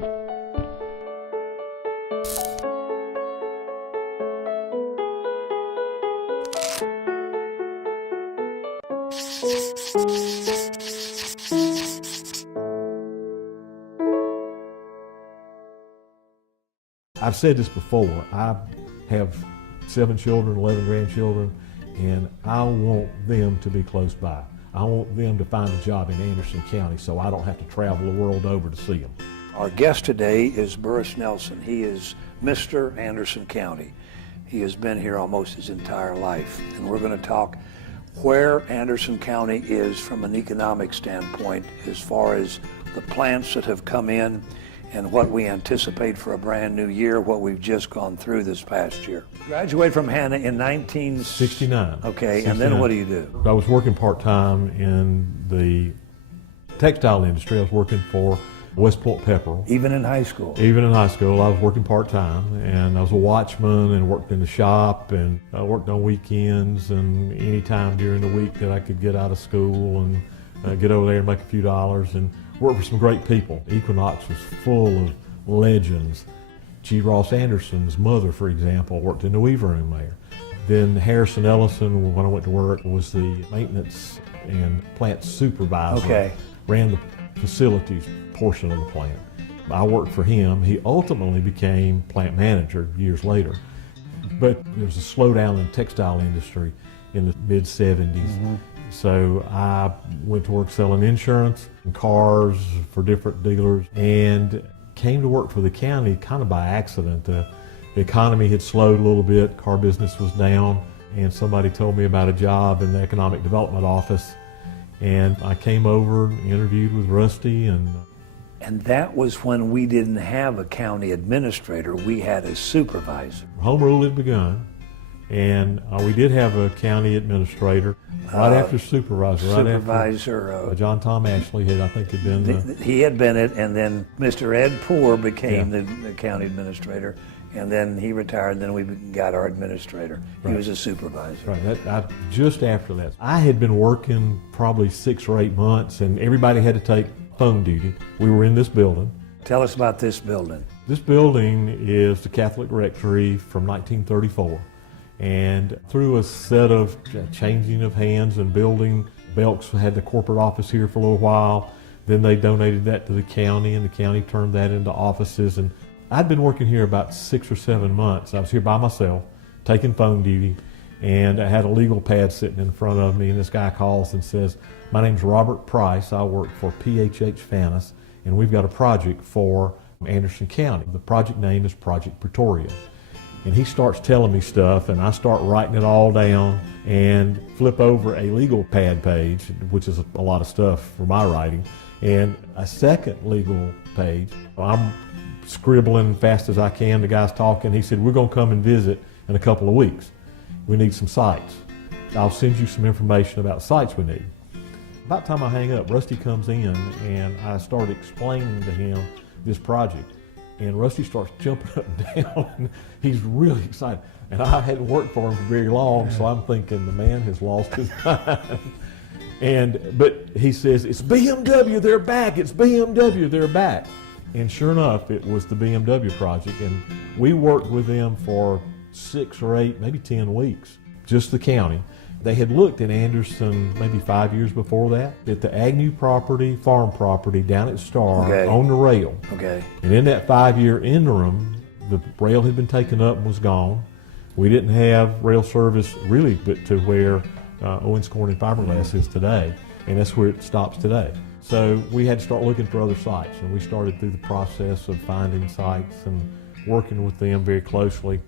I've said this before, I have 7 children, 11 grandchildren, and I want them to be close by. I want them to find a job in Anderson County so I don't have to travel the world over to see them. Our guest today is Burriss Nelson. He is Mr. Anderson County. He has been here almost his entire life, and we're going to talk where Anderson County is from an economic standpoint as far as the plants that have come in and what we anticipate for a brand new year, what we've just gone through this past year. Graduated from Hannah in 1969. Okay, 69. And then what do you do? I was working part-time in the textile industry. I was working for West Point Pepperell. Even in high school? Even in high school, I was working part-time, and I was a watchman and worked in the shop, and I worked on weekends and any time during the week that I could get out of school and get over there and make a few dollars, and worked for some great people. Equinox was full of legends. G. Ross Anderson's mother, for example, worked in the weaver room there. Then Harrison Ellison, when I went to work, was the maintenance and plant supervisor. Okay. Ran the facilities portion of the plant. I worked for him. He ultimately became plant manager years later. But there was a slowdown in the textile industry in the mid-70s. Mm-hmm. So I went to work selling insurance and cars for different dealers and came to work for the county kind of by accident. The economy had slowed a little bit, car business was down, and somebody told me about a job in the economic development office. And I came over, interviewed with Rusty, and that was when we didn't have a county administrator, we had a supervisor. Home rule had begun, and we did have a county administrator right after supervisor. Supervisor. Right after, John Tom Ashley had, I think, had been he had been it, and then Mr. Ed Poor became the county administrator, and then he retired, and then we got our administrator. Right. He was a supervisor. Right, just after that. I had been working probably 6 or 8 months, and everybody had to take phone duty. We were in this building. Tell us about this building. This building is the Catholic Rectory from 1934. And through a set of changing of hands and building, Belks had the corporate office here for a little while. Then they donated that to the county, and the county turned that into offices. And I'd been working here about 6 or 7 months. I was here by myself, taking phone duty, and I had a legal pad sitting in front of me, and this guy calls and says, "My name's Robert Price. I work for PHH Fannis, and we've got a project for Anderson County. The project name is Project Pretoria." And he starts telling me stuff, and I start writing it all down and flip over a legal pad page, which is a lot of stuff for my writing, and a second legal page. I'm scribbling fast as I can. The guy's talking. He said, "We're going to come and visit in a couple of weeks. We need some sites. I'll send you some information about sites we need." About the time I hang up, Rusty comes in, and I start explaining to him this project. And Rusty starts jumping up and down, and he's really excited. And I hadn't worked for him for very long, so I'm thinking the man has lost his mind. But he says, "It's BMW, they're back, it's BMW, they're back." And sure enough, it was the BMW project, and we worked with them for 6 or 8, maybe 10 weeks, just the county. They had looked at Anderson maybe 5 years before that, at the Agnew property, farm property down at Star, on the rail. Okay. And in that 5-year interim, the rail had been taken up and was gone. We didn't have rail service really but to where Owens Corning Fiberglass is today, and that's where it stops today. So we had to start looking for other sites, and we started through the process of finding sites and working with them very closely.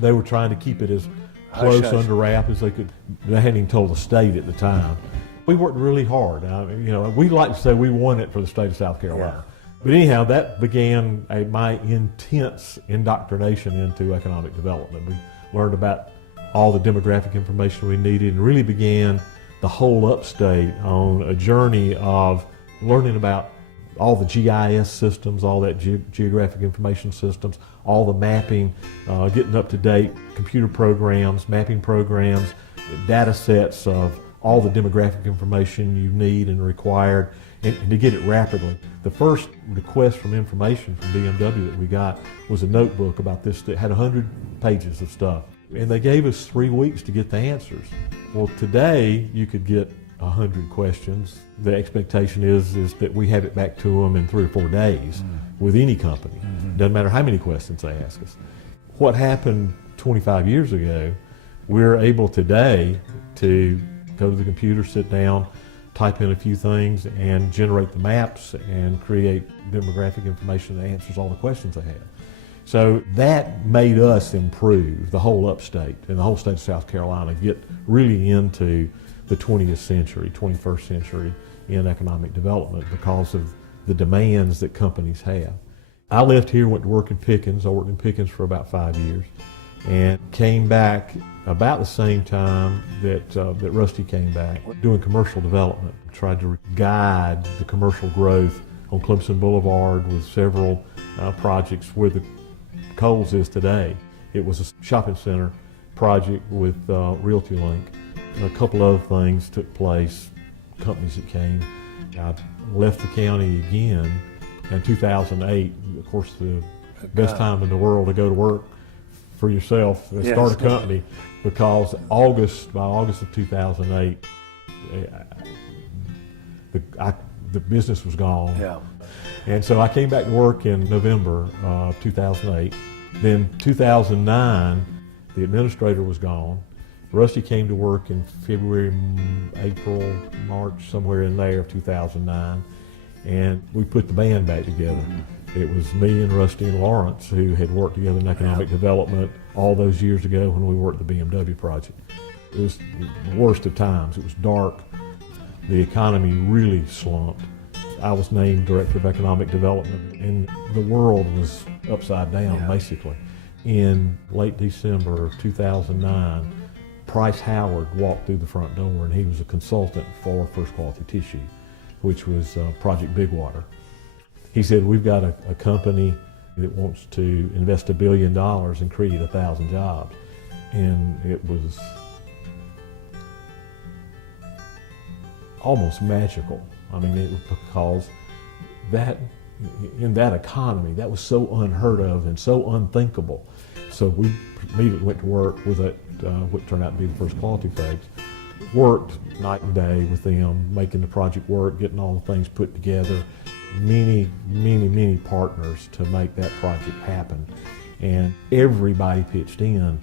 They were trying to keep it as close under wrap as they could. They hadn't even told the state at the time. We worked really hard. We like to say we won it for the state of South Carolina. Yeah. But anyhow, that began my intense indoctrination into economic development. We learned about all the demographic information we needed and really began the whole Upstate on a journey of learning about all the GIS systems, all that geographic information systems, all the mapping, getting up to date computer programs, mapping programs, data sets of all the demographic information you need and required, and to get it rapidly. The first request from information from BMW that we got was a notebook about this that had 100 pages of stuff. And they gave us 3 weeks to get the answers. Well, today you could get 100 questions. The expectation is that we have it back to them in 3 or 4 days with any company. Doesn't matter how many questions they ask us. What happened 25 years ago, we're able today to go to the computer, sit down, type in a few things, and generate the maps and create demographic information that answers all the questions they have. So that made us improve the whole upstate and the whole state of South Carolina, get really into the 20th century, 21st century in economic development because of the demands that companies have. I left here, went to work in Pickens. I worked in Pickens for about 5 years and came back about the same time that Rusty came back, doing commercial development. Tried to guide the commercial growth on Clemson Boulevard with several projects where the Kohl's is today. It was a shopping center project with Realty Link. And a couple other things took place, companies that came. I left the county again in 2008. Of course, the best time in the world to go to work for yourself and start a company, because by August of 2008, the business was gone. Yeah. And so I came back to work in November of 2008. Then 2009, the administrator was gone. Rusty came to work in February, April, March, somewhere in there of 2009, and we put the band back together. It was me and Rusty and Lawrence who had worked together in economic development all those years ago when we worked the BMW project. It was the worst of times. It was dark. The economy really slumped. I was named Director of Economic Development, and the world was upside down, basically. In late December of 2009, Price Howard walked through the front door, and he was a consultant for First Quality Tissue, which was Project Big Water. He said, we've got a company that wants to invest $1 billion and create 1,000 jobs. And it was almost magical. I mean, it was because in that economy, that was so unheard of and so unthinkable. So we immediately went to work with it, what turned out to be the First Quality folks. Worked night and day with them, making the project work, getting all the things put together. Many partners to make that project happen. And everybody pitched in.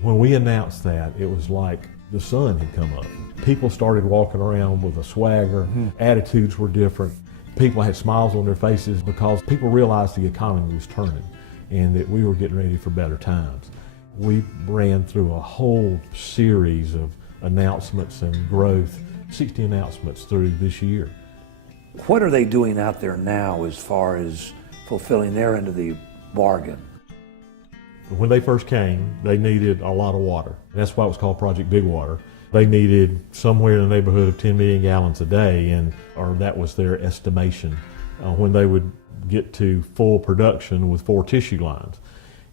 When we announced that, it was like the sun had come up. People started walking around with a swagger. Attitudes were different. People had smiles on their faces because people realized the economy was turning and that we were getting ready for better times. We ran through a whole series of announcements and growth, 60 announcements through this year. What are they doing out there now as far as fulfilling their end of the bargain? When they first came, they needed a lot of water. That's why it was called Project Big Water. They needed somewhere in the neighborhood of 10 million gallons a day, or that was their estimation when they would get to full production with 4 tissue lines.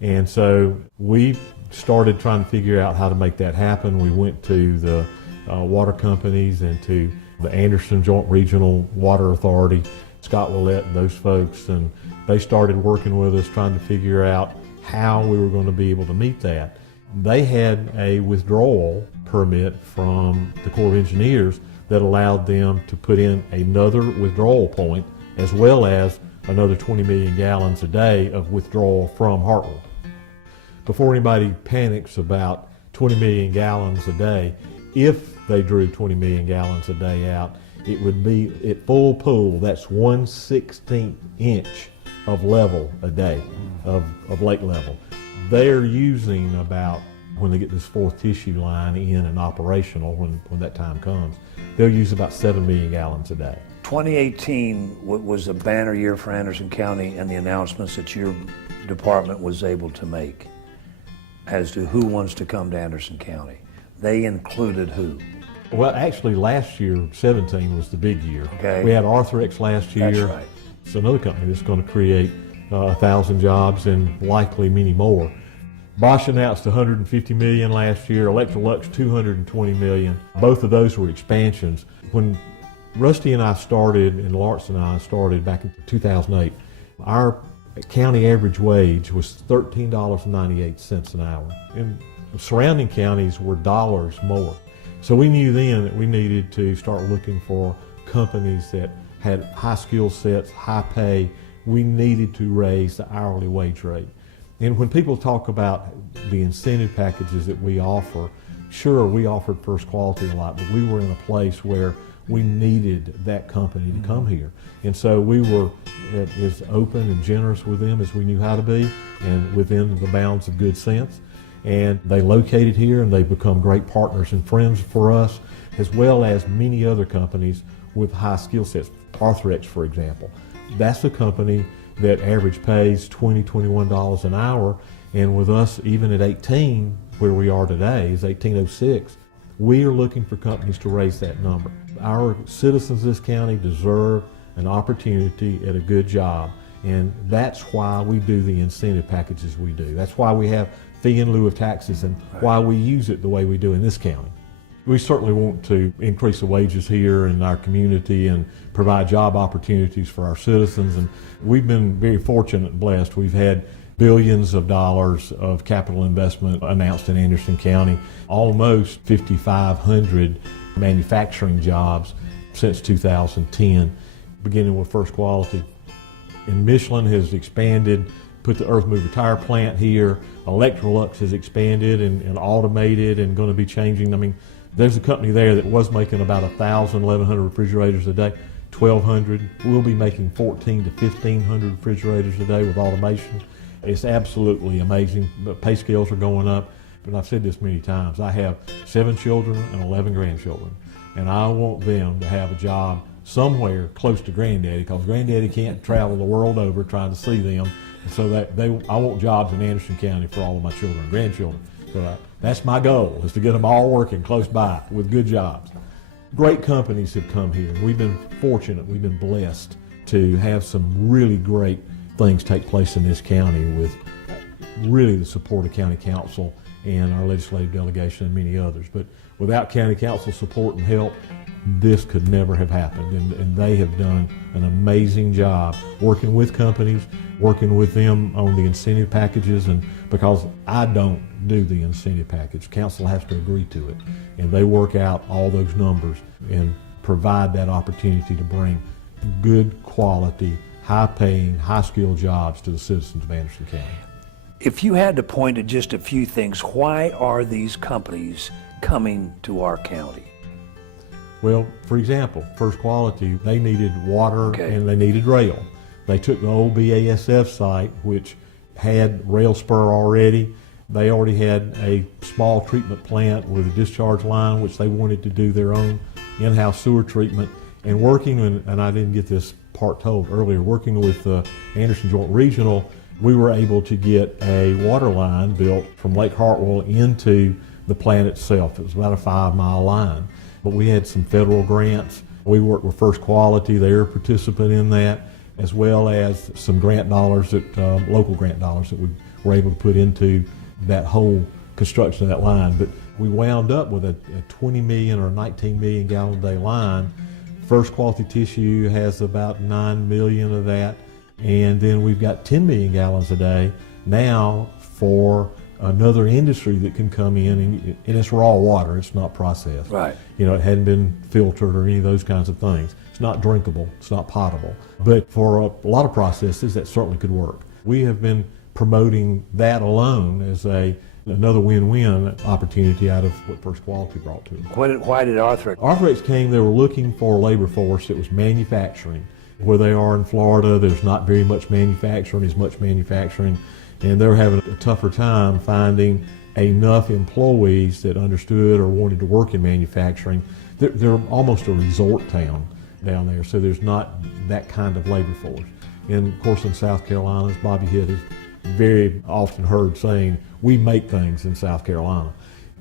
And so we started trying to figure out how to make that happen. We went to the water companies and to the Anderson Joint Regional Water Authority, Scott Willett and those folks, and they started working with us trying to figure out how we were going to be able to meet that. They had a withdrawal permit from the Corps of Engineers that allowed them to put in another withdrawal point as well as another 20 million gallons a day of withdrawal from Hartwell. Before anybody panics about 20 million gallons a day, if they drew 20 million gallons a day out, it would be at full pool. That's 1/16 inch of level a day, of lake level. They're using about, when they get this 4th tissue line in and operational, when that time comes, they'll use about 7 million gallons a day. 2018 was a banner year for Anderson County and the announcements that your department was able to make as to who wants to come to Anderson County. They included who? Well, actually last year, 17 was the big year. Okay. We had Arthrex last year. That's right. It's another company that's going to create 1,000 jobs and likely many more. Bosch announced 150 million last year, Electrolux 220 million. Both of those were expansions. When Rusty and I started, and Lawrence and I started back in 2008. Our county average wage was $13.98 an hour. And surrounding counties were dollars more. So we knew then that we needed to start looking for companies that had high skill sets, high pay. We needed to raise the hourly wage rate. And when people talk about the incentive packages that we offer, sure, we offered first quality a lot, but we were in a place where we needed that company to come here. And so we were as open and generous with them as we knew how to be, and within the bounds of good sense. And they located here, and they've become great partners and friends for us, as well as many other companies with high skill sets. Arthrex, for example. That's a company that average pays $20, $21 an hour, and with us even at 18, where we are today is 1806, we are looking for companies to raise that number. Our citizens of this county deserve an opportunity at a good job, and that's why we do the incentive packages we do. That's why we have fee in lieu of taxes, and why we use it the way we do in this county. We certainly want to increase the wages here in our community and provide job opportunities for our citizens, and we've been very fortunate and blessed. We've had billions of dollars of capital investment announced in Anderson County, almost 5,500 manufacturing jobs since 2010, beginning with First Quality. And Michelin has expanded, put the Earth Mover tire plant here. Electrolux has expanded and automated and going to be changing. I mean, there's a company there that was making about 1,000, 1,100 refrigerators a day, 1,200. We'll be making 1,400 to 1,500 refrigerators a day with automation. It's absolutely amazing. The pay scales are going up. But I've said this many times, I have 7 children and 11 grandchildren, and I want them to have a job somewhere close to Granddaddy, because Granddaddy can't travel the world over trying to see them. And so I want jobs in Anderson County for all of my children and grandchildren. So that's my goal, is to get them all working close by with good jobs. Great companies have come here. We've been fortunate, we've been blessed to have some really great things take place in this county with really the support of County Council and our legislative delegation and many others. But without County Council support and help, this could never have happened. And they have done an amazing job working with companies, working with them on the incentive packages. And because I don't do the incentive package, council has to agree to it. And they work out all those numbers and provide that opportunity to bring good quality, high-paying, high-skilled jobs to the citizens of Anderson County. If you had to point to just a few things, why are these companies coming to our county? Well, for example, First Quality, they needed water and they needed rail. They took the old BASF site, which had rail spur already. They already had a small treatment plant with a discharge line, which they wanted to do their own in-house sewer treatment. And working, and I didn't get this part told earlier, working with Anderson Joint Regional, we were able to get a water line built from Lake Hartwell into the plant itself. It was about a 5-mile line. But we had some federal grants. We worked with First Quality, they're a participant in that, as well as some grant dollars, local grant dollars that we were able to put into that whole construction of that line. But we wound up with a 20 million or 19 million gallon a day line. First Quality Tissue has about 9 million of that. And then we've got 10 million gallons a day now for another industry that can come in, and it's raw water, it's not processed. Right. You know, it hadn't been filtered or any of those kinds of things. It's not drinkable, it's not potable. But for a lot of processes, that certainly could work. We have been promoting that alone as another win-win opportunity out of what First Quality brought to us. Why did Arthrex? Arthrex came, they were looking for a labor force that was manufacturing. Where they are in Florida, there's not very much manufacturing, and they're having a tougher time finding enough employees that understood or wanted to work in manufacturing. They're almost a resort town down there, so there's not that kind of labor force. And of course in South Carolina, as Bobby Hitt has very often heard saying, we make things in South Carolina.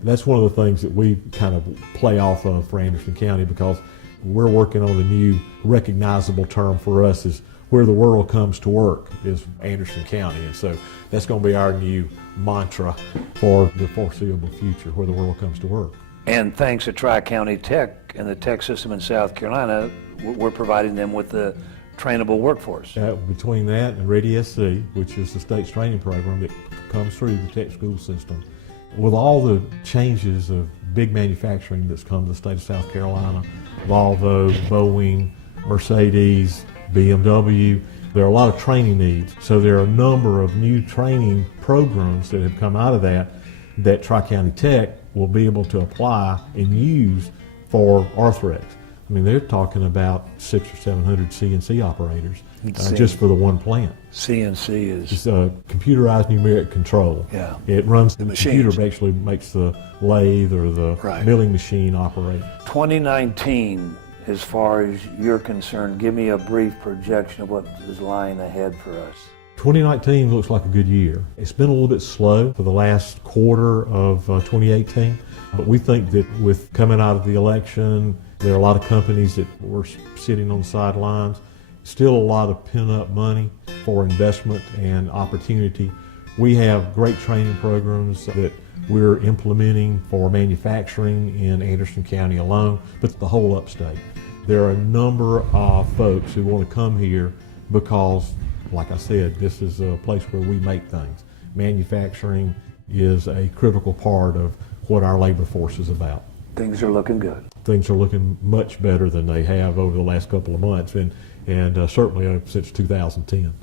That's one of the things that we kind of play off of for Anderson County, because we're working on a new recognizable term for us is where the world comes to work is Anderson County. And so that's going to be our new mantra for the foreseeable future, where the world comes to work. And thanks to Tri-County Tech and the tech system in South Carolina, we're providing them with the trainable workforce. Between that and Ready SC, which is the state's training program that comes through the tech school system, with all the changes of big manufacturing that's come to the state of South Carolina, Volvo, Boeing, Mercedes, BMW, there are a lot of training needs. So there are a number of new training programs that have come out of that Tri-County Tech will be able to apply and use for Arthrex. I mean, they're talking about 600 or 700 CNC operators just for the one plant. CNC is... It's computerized numeric control. Yeah. It runs the machines. computer, actually makes the lathe or the milling machine operate. 2019, as far as you're concerned, give me a brief projection of what is lying ahead for us. 2019 looks like a good year. It's been a little bit slow for the last quarter of 2018, but we think that with coming out of the election, there are a lot of companies that were sitting on the sidelines. Still a lot of pent-up money for investment and opportunity. We have great training programs that we're implementing for manufacturing in Anderson County alone, but the whole upstate. There are a number of folks who want to come here because, like I said, this is a place where we make things. Manufacturing is a critical part of what our labor force is about. Things are looking good. Things are looking much better than they have over the last couple of months, and certainly since 2010.